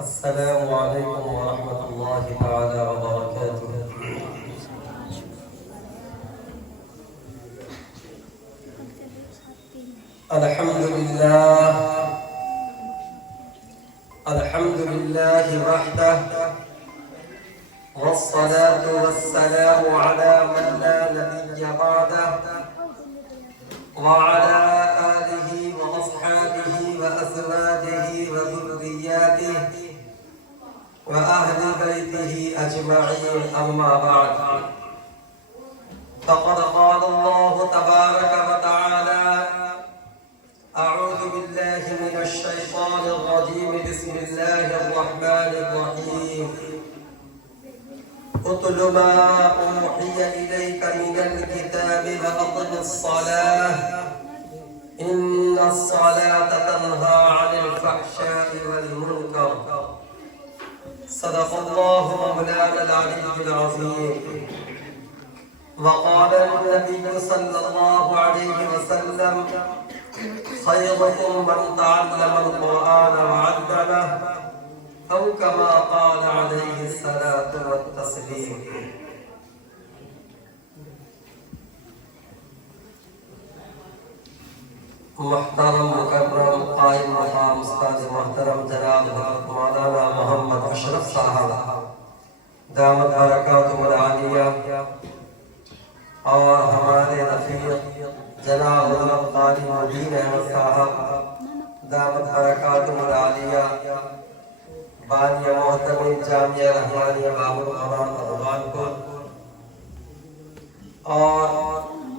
السلام عليكم ورحمة الله تعالى وبركاته. الحمد لله وحده، والصلاة والسلام على من لا نبي بعده، وعلى آله وأصحابه وأزواجه وذرياته وأهل بيته أجمعين، أما بعد. فقد قال الله تبارك وتعالى: أعوذ بالله من الشيطان الرجيم، بسم الله الرحمن الرحيم. اتل ما أوحي إليك من الكتاب وأقم الصلاة إن الصلاة تنهى عن الفحشاء والمنكر. صدق الله مولانا العلي العظيم. وقال النبي صلى الله عليه وسلم: خيركم من تعلم القرآن وعلمه، أو كما قال عليه الصلاة والتسليم. محترم مکرم قائم مقام استاد محترم جناب حضرت مولانا محمد اشرف صاحب دامت برکاتہم العالیہ، اور ہمارے رفیق جناب حضرت قاری مدین احمد صاحب دامت برکاتہم العالیہ، بانی محترم جامعہ رحمانیہ باب القرآن رحمانپور، اور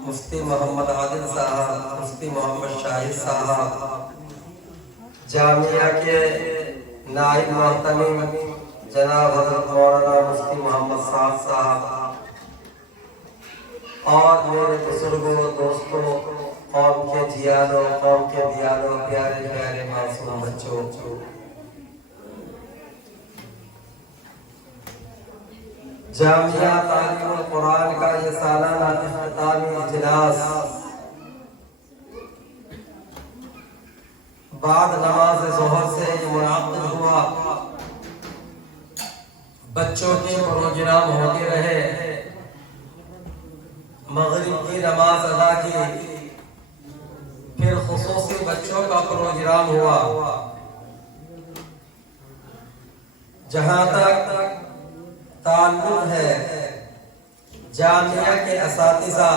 مفتی محمد عادل صاحب، مفتی محمد شاہد صاحب، جامعہ کے نائب محتمم جناب حضرت مولانا مفتی محمد سعد صاحب، اور میرے بزرگوں، دوستوں، قوم کے جیانوں، قوم کے دیانوں، پیارے پیارے معصوم بچوں، جامعہ تعلیم القرآن کا یہ سالانہ اختتامی اجلاس بعد نماز ظہر سے منعقد ہوا۔ بچوں کے پروگرام ہوتے رہے، مغرب کی نماز ادا کی، پھر خصوصی بچوں کا پروگرام ہوا۔ جہاں تک تعلق ہے جامعہ کے اساتذہ،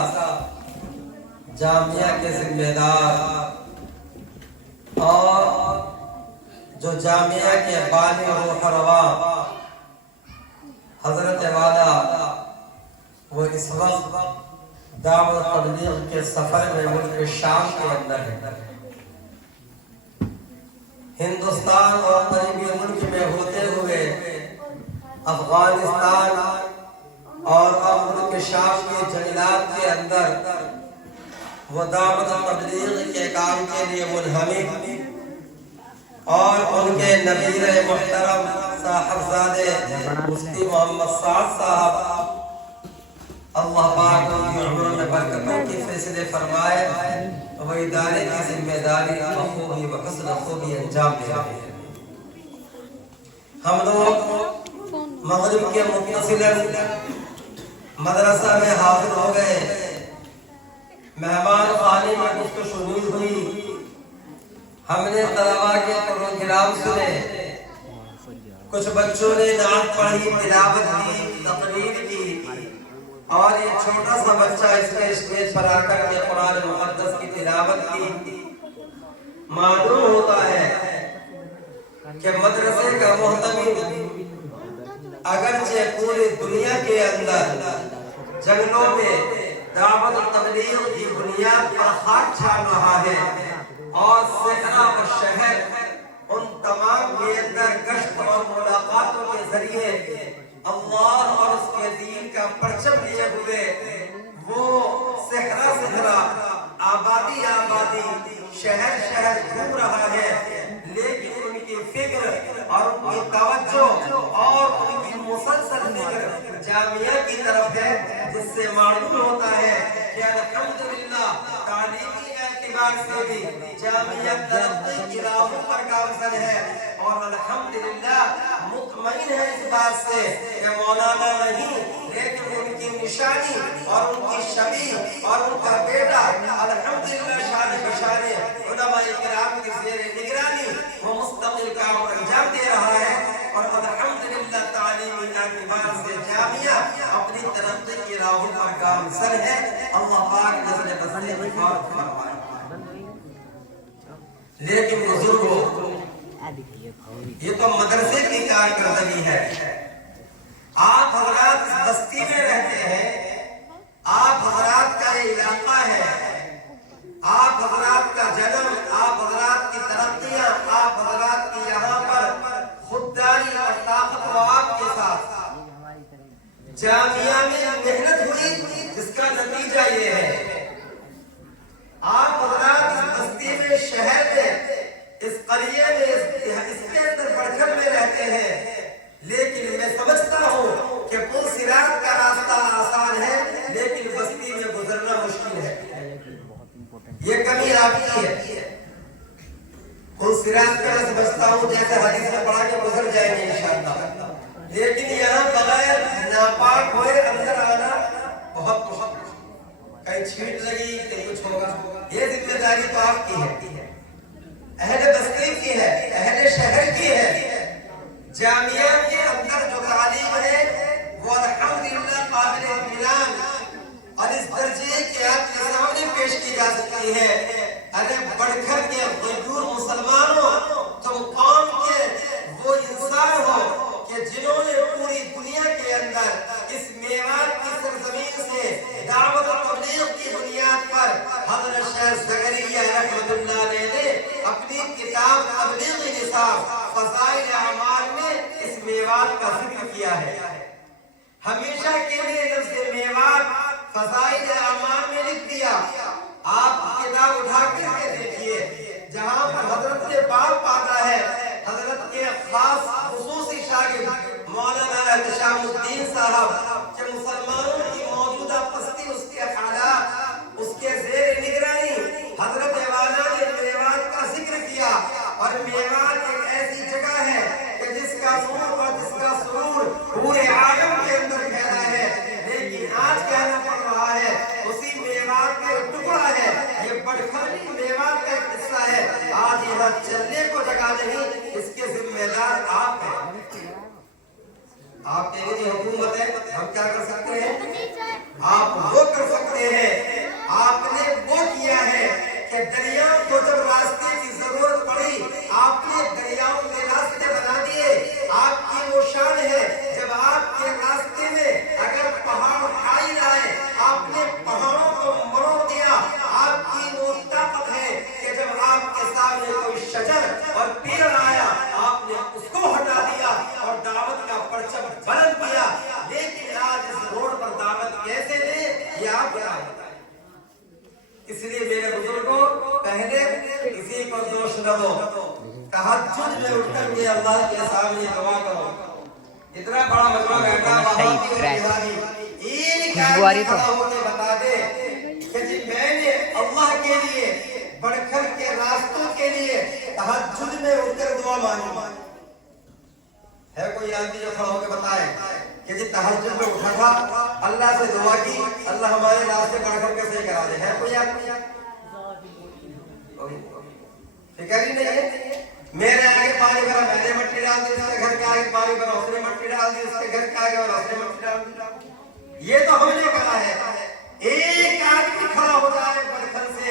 جامعہ کے ذمہ دار، اور جو جامعہ کے بانی روح رواں حضرت والا، وہ اس وقت دعوت تبلیغ کے سفر میں ملک شام کے اندر ہے۔ ہندوستان اور قریبی ملک میں ہوتے ہوئے افغانستان اور ملک شام کے جنگلات کے اندر وہ دعوت تبلیغ کے کام کے لیے منہمک، اور ان کے نبیر محترم صاحبزادے مفتی محمد سعد صاحب، اللہ پاک ان کی عمر میں برکتوں کی فیصلے فرمائے، وہ ادارے کی ذمہ داری بخوبی بحسن خوبی انجام دے رہے ہیں۔ ہم لوگ مغرب کے متصلاً مدرسہ میں حاضر ہو گئے، مہمان خانے میں گفت و شنید ہوئی، ہم نے طلباء کے پروگرام سنے، کچھ بچوں نے نعت پڑھی، تلاوت کی، تقریر کی، اور یہ چھوٹا سا بچہ اس کے اسٹیج پر آ کر کے قرآن مقدس کی تلاوت کی۔ معلوم ہوتا ہے کہ مدرسے کا محتمم اگرچہ پوری دنیا کے اندر جنگلوں میں دعوت تبلیغ کی بنیاد پر خاک چھان رہا ہے، اور صحرا اور شہر ان تمام کے اندر گشت اور ملاقاتوں کے ذریعے اللہ اور اس کے دین کا پرچم لیے ہوئے وہ صحرا آبادی شہر گھوم رہا ہے، لیکن ان کی فکر اور ان کی توجہ اور ان کی مسلسل فکر جامعہ کی طرف ہے، جس سے معلوم ہوتا ہے کہ الحمدللہ تعلیمی اعتبار سے بھی جامعہ ترقی کی راہوں پر گامزن ہے، اور الحمدللہ مطمئن ہے اس بات سے کہ مولانا نہیں لیکن ان کی نشانی اور ان کی شبیہ اور ان کا بیٹا الحمدللہ شان بشان علماء کرام کی زیر نگرانی وہ مستقل کام انجام دے رہا ہے اور الحمدللہ تعلیمی اعتبار سے جامعہ اپنی ترقی کی راہوں پر گامزن ہے. اللہ پاک نسل بسنے کی بات فرمائے. لیکن بزرگوں یہ تو مدرسے کی کارکردگی ہے. آپ حضرات اس بستی میں رہتے ہیں, آپ حضرات کا یہ علاقہ ہے, آپ حضرات کا جنم, آپ حضرات کی ترقیاں, آپ حضرات کی یہاں پر خودداری اور طاقت و آپ کے ساتھ جامعہ میں محنت ہوئی جس کا نتیجہ یہ ہے. آپ حضرات اس بستی میں, شہر میں, اس قریے میں, اس کے اندر بڑھکن میں رہتے ہیں, لیکن میں سمجھتا ہوں کہ پل صراط کا راستہ آسان ہے لیکن بستی میں گزرنا مشکل ہے. یہ کمی آپ کی ہے. پل صراط کا میں سمجھتا ہوں جیسے حدیث میں پڑھا کے گزر جائیں گے انشاءاللہ, لیکن یہاں بغیر ناپاک ہوئے اندر آنا بہت مشکل. کہیں چھینٹ لگی کہیں کچھ ہوگا. یہ ذمہ داری تو آپ کی ہے, اہل بستی کی ہے, اہل شہر کی ہے. جامعہ کے اندر جو تعلیم ہے وہ الحمدللہ قابل اطمینان اور اس درجے کی آپ کے سامنے پیش کی جا سکتی ہے. ارے بڑھ کر کے غیور مسلمانوں, تم قوم کے وہ انسان ہو کہ جنہوں نے پوری دنیا کے اندر اس میوات کی سرزمین سے دعوت و تبلیغ کی بنیاد پر حضرت شیخ زکریا رحمۃ اللہ علیہ نے اپنی کتاب تبلیغ نصاب فضائل اعمال میں اس میوات کا ذکر کیا ہے. ہمیشہ کے لیے لفظ میوات فضائل اعمال میں لکھ دیا. آپ کتاب اٹھا کر کے دیکھیے جہاں پر حضرت کے باپ پاتا ہے, حضرت کے خاص خصوصی شاگرد مولانا احتشام الدین صاحب کہ مسلمانوں کی موجودہ پستی, اس کے حالات, اس کے زیر نگرانی حضرت والا نے میوات کا ذکر کیا. اور میوات ایک ایسی جگہ ہے کہ جس کا نور اور جس کا سرور پورے عالم کے اندر پھیلا ہے, لیکن آج کہنا پڑ رہا ہے اسی میوات کا ایک ٹکڑا ہے. یہ بڑھکھانی میوات کا ایک حصہ ہے. آج یہاں چلنے کو جگہ نہیں, اس کے ذمہ دار آپ ہیں. آپ کہیں گے حکومت ہے, ہم کیا کر سکتے ہیں؟ آپ وہ کر سکتے ہیں, آپ نے وہ کیا ہے کہ دریاؤں کو جب راستے کی ضرورت پڑی آپ نے دریاؤں میں راستے بنا دیے. آپ کی وہ شان ہے جب آپ کے راستے میں اگر پہاڑ حائل آئے آپ نے پہاڑوں کو مروڑ دیا. آپ کی وہ طاقت ہے کہ جب آپ کے سامنے کوئی شجر اور پیڑ آیا آپ نے اس کو ہٹا دیا اور دعوت کا پرچم بلند کیا. لیکن آج اس روڈ پر دعوت کیسے دے یہ آپ بتائیں. اس لیے میرے بزرگوں پہلے کسی کو دوش نہ دو, تہجد میں اٹھ کر کے اللہ کے سامنے دعا کرو. اتنا بڑا مجمع بیٹھا ایک آدمی کھڑا ہو کے بتا دے کہ جی میں نے اللہ کے لیے بڑھ کر کے راستوں کے لیے تہجد میں اٹھ کر دعا مانگی. ہے کوئی آدمی جو کھڑا ہو کے بتائے کہ جی تہجد میں اٹھا تھا, اللہ سے دعا کی, اللہ ہمارے راستے بڑھ کر کے صحیح کرا دے. ہے کوئی آدمی؟ فکر ہی نہیں ہے. میرے آگے پانی بھرا میں نے مٹی ڈال دی, اس کے گھر کے آگے پانی بھرا اس نے مٹی ڈال دی, اس کے گھر کے آگے اس نے مٹی ڈال دی. یہ تو ہم نے کہا ہے. ایک آدمی کھڑا ہو جائے بڑھکن سے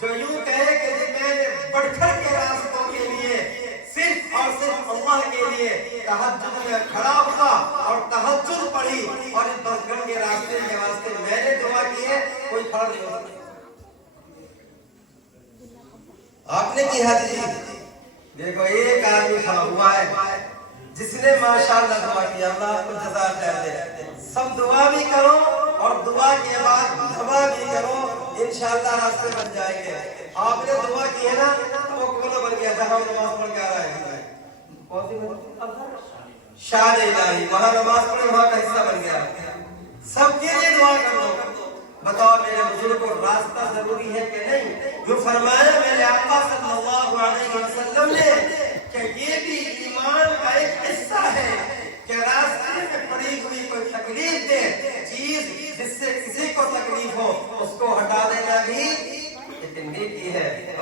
جو یوں کہے کہ جی میں نے بڑھکن کے راستوں کے لیے صرف اور صرف اللہ کے لیے تہجد میں کھڑا ہوا اور تہجد پڑھی اور اس بڑھکن کے راستے کے واسطے میں نے دعا کی ہے, کوئی کھڑا نہیں ہو سکتا. آپ نے کی حاضری دیکھو ایک آدمی کھڑا ہوا ہے جس نے ماشاءاللہ دعا کی. اللہ آپ کو جزا خیر دے. سب دعا بھی کرو اور دعا کے بعد دعا بھی کرو, انشاءاللہ راستے بن جائیں گے. آپ نے دعا کی ہے نا وہ کلو بن گیا جہاں نماز پڑھ کے آ رہا ہے. شان الہی وہاں نماز پڑھے وہاں کا حصہ بن گیا. سب کے لیے دعا کر دو. بتاؤ میرے بزرگوں راستہ ضروری ہے کہ نہیں؟ جو فرمایا میرے آقا صلی اللہ علیہ وسلم نے کہ یہ بھی ایمان کا ایک حصہ ہے.